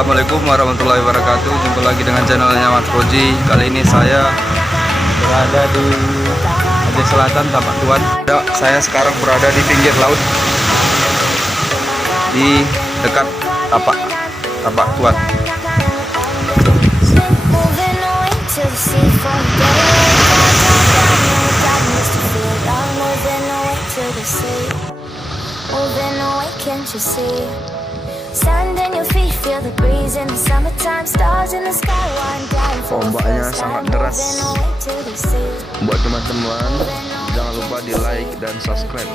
Assalamualaikum warahmatullahi wabarakatuh. Jumpa lagi dengan channelnya Ahmad Fauzi. Kali ini saya berada di Aceh Selatan, Tapak Tuan. Saya sekarang berada di pinggir laut, di dekat Tapak Tuan. Ombaknya sangat deras. Buat teman-teman, jangan lupa di like dan subscribe.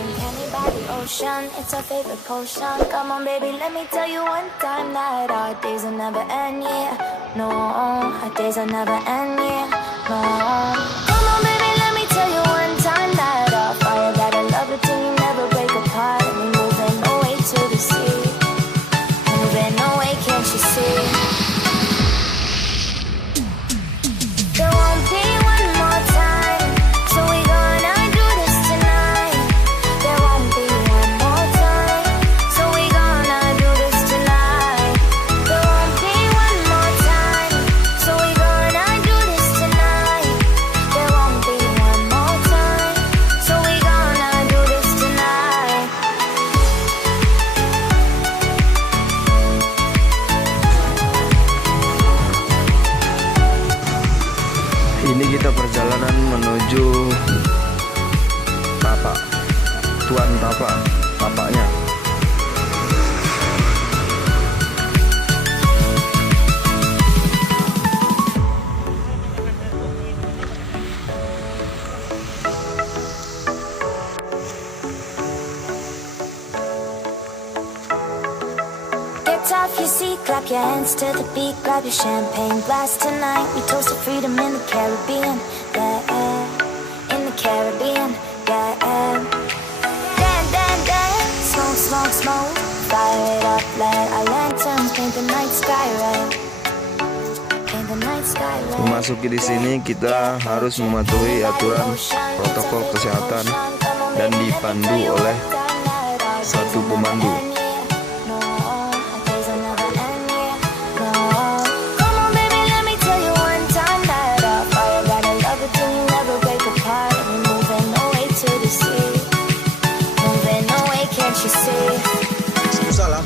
Ini kita perjalanan menuju Tapak Tuan, tapaknya. Off your seat, clap your hands to the beat, grab your champagne glass tonight. We toast to freedom in the Caribbean, yeah, in the Caribbean, yeah. Dan, dan, dan, smoke, smoke, smoke, fire it up, let our lanterns paint the night sky red, paint the night sky red. Memasuki di sini kita harus mematuhi aturan protokol kesehatan dan dipandu oleh satu pemandu. Subulussalam.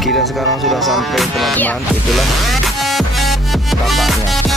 Kita sekarang sudah sampai, teman-teman. Itulah bapaknya.